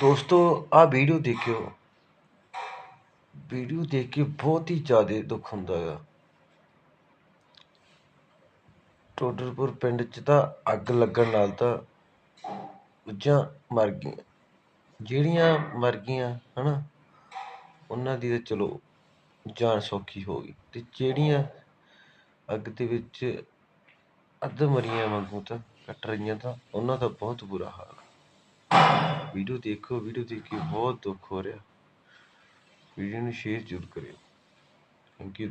ਦੋਸਤੋ, ਆਹ ਵੀਡੀਓ ਦੇਖਿਓ। ਵੀਡੀਓ ਦੇਖ ਕੇ ਬਹੁਤ ਹੀ ਜ਼ਿਆਦਾ ਦੁੱਖ ਹੁੰਦਾ ਹੈ ਟੋਡਰਪੁਰ ਪਿੰਡ 'ਚ ਤਾਂ ਅੱਗ ਲੱਗਣ ਨਾਲ ਤਾਂ ਉੱਜਾਂ ਮਰ ਗਈਆਂ। ਜਿਹੜੀਆਂ ਮਰ ਗਈਆਂ, ਹਨਾ, ਉਹਨਾਂ ਦੀ ਤਾਂ ਚਲੋ ਜਾਨ ਸੌਖੀ ਹੋ ਗਈ। ਤੇ ਜਿਹੜੀਆਂ ਅੱਗ ਦੇ ਵਿੱਚ ਅੱਧ ਮਰੀਆਂ ਵਾਂਗੂ ਤਾਂ ਕੱਟ ਰਹੀਆਂ ਤਾਂ ਉਹਨਾਂ ਦਾ ਬਹੁਤ ਬੁਰਾ ਹਾਲ ਵੀਡੀਓ ਦੇਖੋ, ਵੀਡੀਓ ਦੇਖ ਕੇ ਬਹੁਤ ਦੁੱਖ ਹੋ ਰਿਹਾ। ਵੀਡੀਓ ਨੂੰ ਸ਼ੇਅਰ ਜ਼ਰੂਰ ਕਰਿਓ। ਥੈਂਕ ਯੂ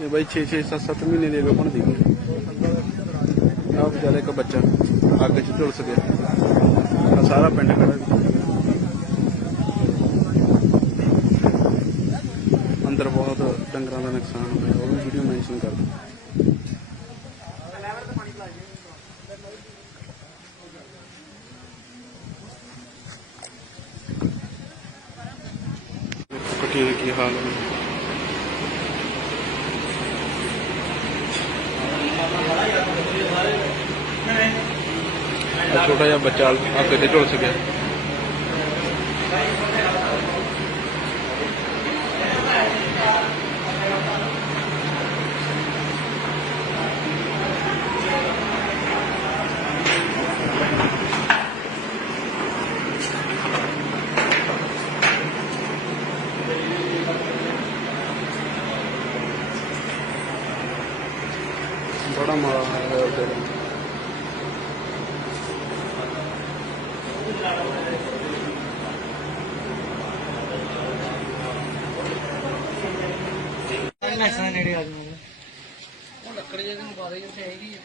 ਇਹ ਬਾਈ 6 6 7 7 ਮਹੀਨੇ ਦੇ ਗੱਭਣ ਦੀ ਆਹ ਵਿਚਾਰਾ ਇੱਕ ਬੱਚਾ ਅੱਗ 'ਚ ਝੁਲਸ ਗਿਆ। ਆ ਸਾਰਾ ਪਿੰਡ ਖੜਾ। ਡੰਗਰਾਂ ਦਾ ਨੁਕਸਾਨ ਹੋਇਆ ਉਹ ਵੀ ਵੀਡੀਓ ਮੈਂਸ਼ਨ ਕਰ ਦਿਓ ਦਾ ਕੀ ਹਾਲ ਹੈ? ਛੋਟਾ ਜਿਹਾ ਬੱਚਾ ਅੱਗ 'ਚ ਝੁਲਸ ਗਿਆ। ਬੜਾ ਮਾੜਾ ਹਾਲ ਹੋਇਆ ਉਹਦੇ ਨੈਸ਼ਨਲ ਨੇੜੇ ਆ ਜਾਊਗਾ ਉਹ ਲੱਕੜ ਜੇ ਨੂੰ ਪਾ ਦੇ ਹੈਗੀ ਆ।